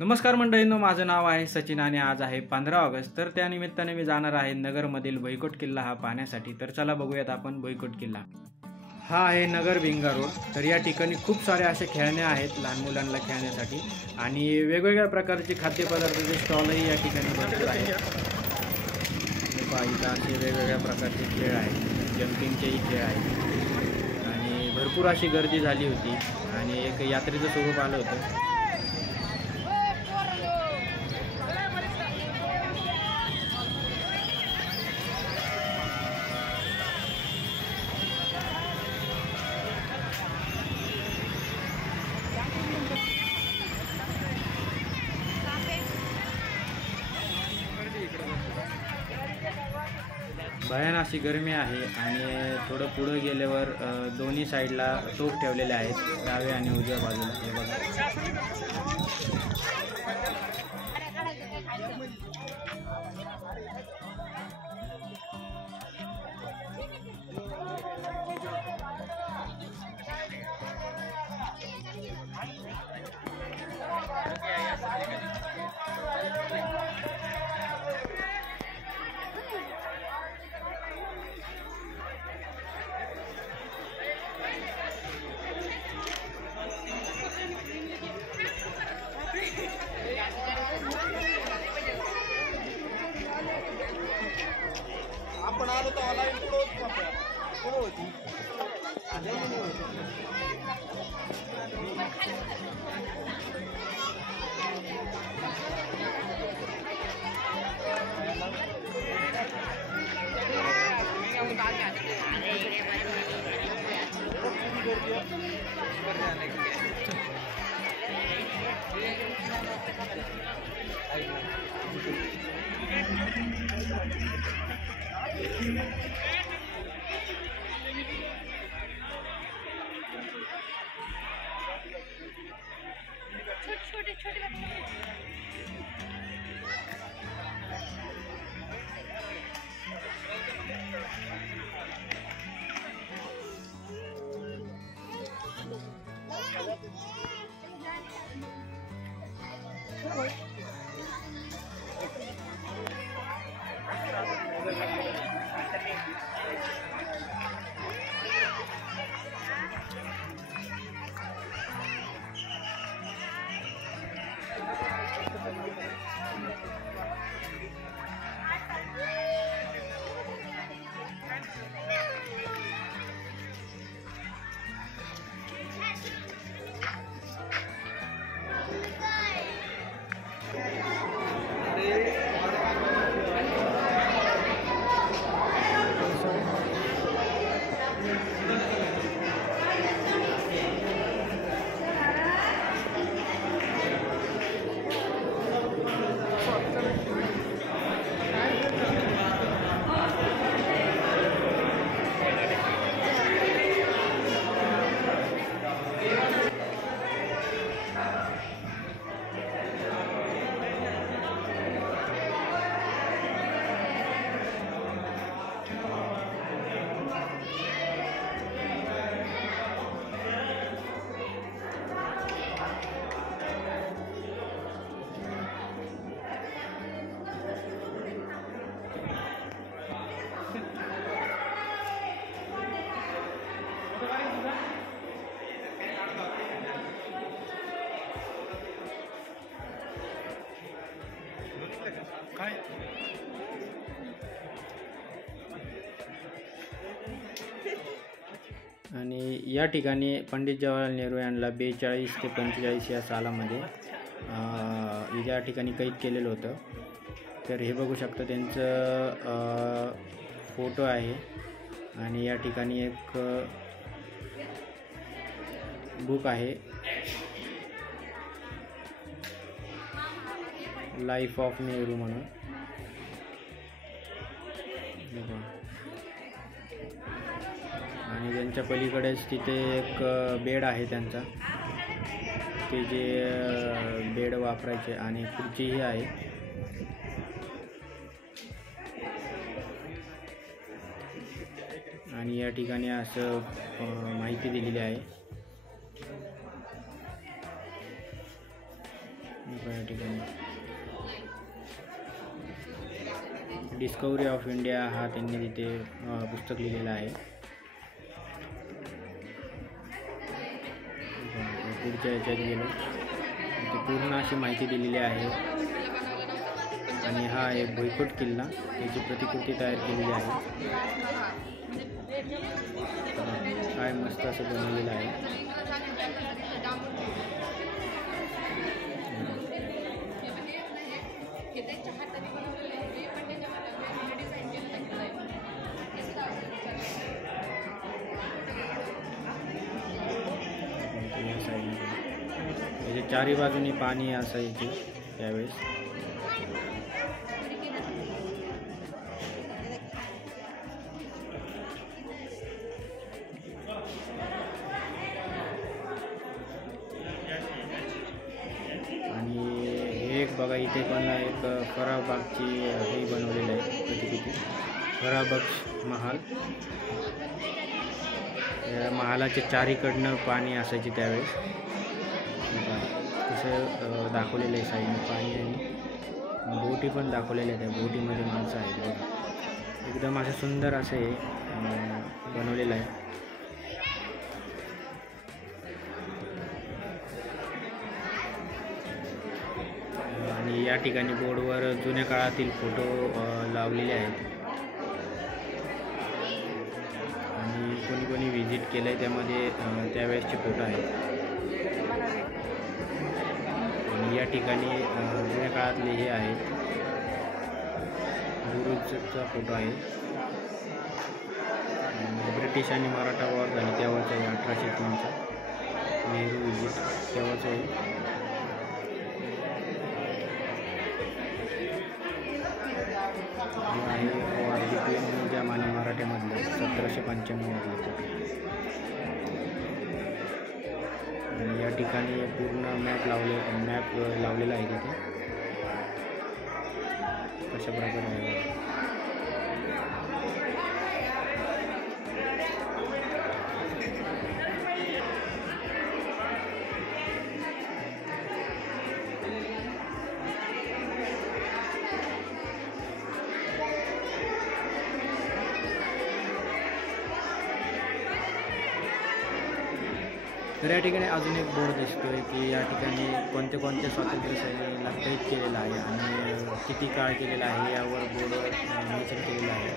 नमस्कार मंडळींनो, माझं नाव आहे सचिन आणि आज आहे 15 ऑगस्ट. तर त्यानिमित्ताने मी जाणार आहे नगरमधील भुईकोट किल्ला हा पाहण्यासाठी. तर चला बघूयात आपण भुईकोट किल्ला. हा आहे नगर भिंगा रोड. तर या ठिकाणी खूप सारे असे खेळणे आहेत लहान मुलांना खेळण्यासाठी आणि वेगवेगळ्या प्रकारचे खाद्यपदार्थाचे स्टॉलही या ठिकाणी भरपूर आहेत. इथं असे वेगवेगळ्या प्रकारचे खेळ आहेत, जम्पिंगचेही खेळ आहेत आणि भरपूर अशी गर्दी झाली होती आणि एक यात्रेचं स्वरूप आलं होतं. भयान अशी गरमी आहे आणि थोडं पुढे गेल्यावर दोन्ही साईडला टोक ठेवलेले आहेत, डाव्या आणि उजव्या बाजूला. हे बघा. आपण आलो तर ऑनलाईन पुढे होती. आणि या ठिकाणी पंडित जवाहरलाल नेहरू यांना 42 ते 45 या सालामध्ये या ठिकाणी कैद केलेलं होतं. तर हे बघू शकता त्यांचं फोटो आहे आणि या ठिकाणी एक बुक आहे, लाईफ ऑफ नेहरू म्हणून. आणि त्यांच्या पलीकडेच तिथे एक बेड आहे त्यांचा, ते जे बेड वापरायचे, आणि खुर्चीही आहे. आणि या ठिकाणी असं माहिती दिलेली आहे. या ठिकाणी डिस्कवरी ऑफ इंडिया हा त्यांनी तिथे पुस्तक लिहिलेला आहे. पुढच्या याच्यात गेलो तिथे पूर्ण अशी माहिती दिलेली आहे. आणि हा आहे भुईकोट किल्ला, त्याची प्रतिकृती तयार केलेली आहे. काय मस्त असं बनवलेलं आहे. याच्या चारी बाजूनी पाणी असायचे त्यावेळेस. आणि हे एक बघा, इथे पण एक फराबागची हे बनवलेलं आहे प्रतिकृती, फराबाग महाल. या महालाच्या चारीकडनं पाणी असायचे त्यावेळेस. तसं दाखवलेलं आहे साईडने पाणी, आणि बोटी पण दाखवलेल्या आहेत. त्या बोटीमध्ये माणसं आहेत बघा. एकदम असं सुंदर असं हे बनवलेलं आहे. आणि या ठिकाणी बोर्डवर जुन्या काळातील फोटो लावलेले आहेत. आणि कोणी कोणी व्हिजिट केलं आहे त्यामध्ये त्यावेळेसचे फोटो आहेत. आणि या ठिकाणी जुन्या काळातले हे आहेत, बुरुजचा फोटो आहे. ब्रिटिश आणि मराठा वॉर झाली तेव्हाच आहे, 1803चा नेहरू व्हिजिट तेव्हाच आहे. आहे निजाम आणि मराठ्यामधलं 1795 मधलं फोटो. आणि या ठिकाणी पूर्ण मॅप लावलेला आहे तिथे कशा प्रकारे आहे. तर या ठिकाणी अजून एक बोर्ड दिसतोय की या ठिकाणी कोणत्या कोणत्या स्वातंत्र्य सैनिकांना कैद केलेला आहे आणि किती काळ केलेला आहे यावर बोर्डवर मेन्शन केलेलं आहे.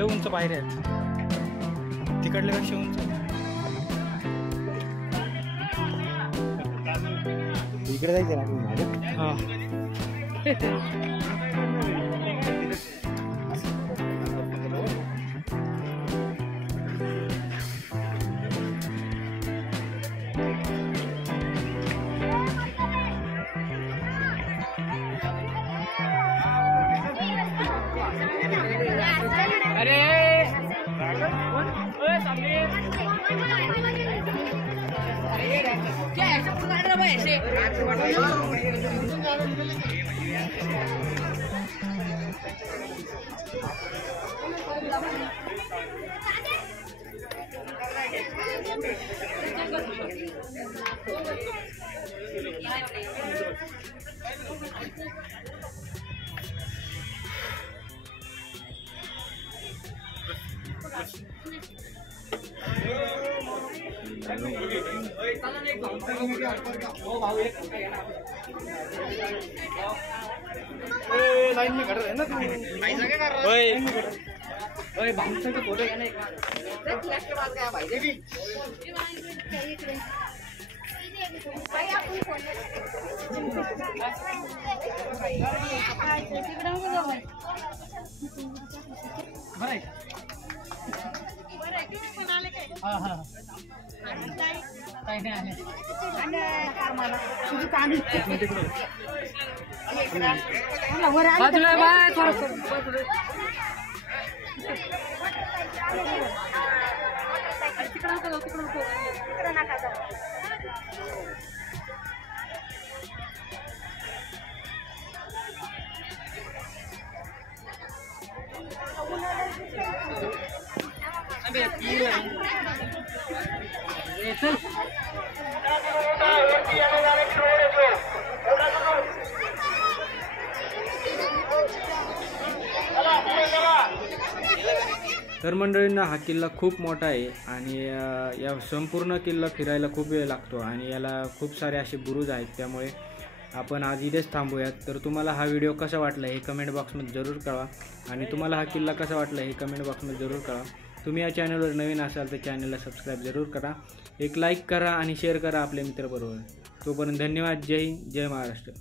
लय उंच पायऱ्या आहेत, तिकडल्यापेक्षा उंच. इकडे जायचं ना. हां लाइन में खड़ा रहना तू। ओए ओए भांगसा के फोटो लेना एक बार। फ्लैश के बाद गया भाई देखी। भाई आप कोई फोन भाई हां हां काय नाही आले तुझी कानी बाजूला बाय थोडं तिकडे नका जा. तर मंडळींना हा किल्ला खूप मोठा आहे आणि या संपूर्ण किल्ला फिरायला खूप वेळ लागतो आणि याला खूप सारे असे बुरुज आहेत, त्यामुळे आपण आज इथेच थांबूयात. तर तुम्हाला हा व्हिडिओ कसा वाटला हे कमेंट बॉक्समध्ये जरूर कळवा आणि तुम्हाला हा किल्ला कसा वाटला हे कमेंट बॉक्समध्ये जरूर कळवा. तुम्ही या चॅनलवर नवीन असाल तर चॅनलला सबस्क्राईब जरूर करा, एक लाईक करा आणि शेअर करा आपल्या मित्राबरोबर. तोपर्यंत धन्यवाद. जय हिंद, जय महाराष्ट्र.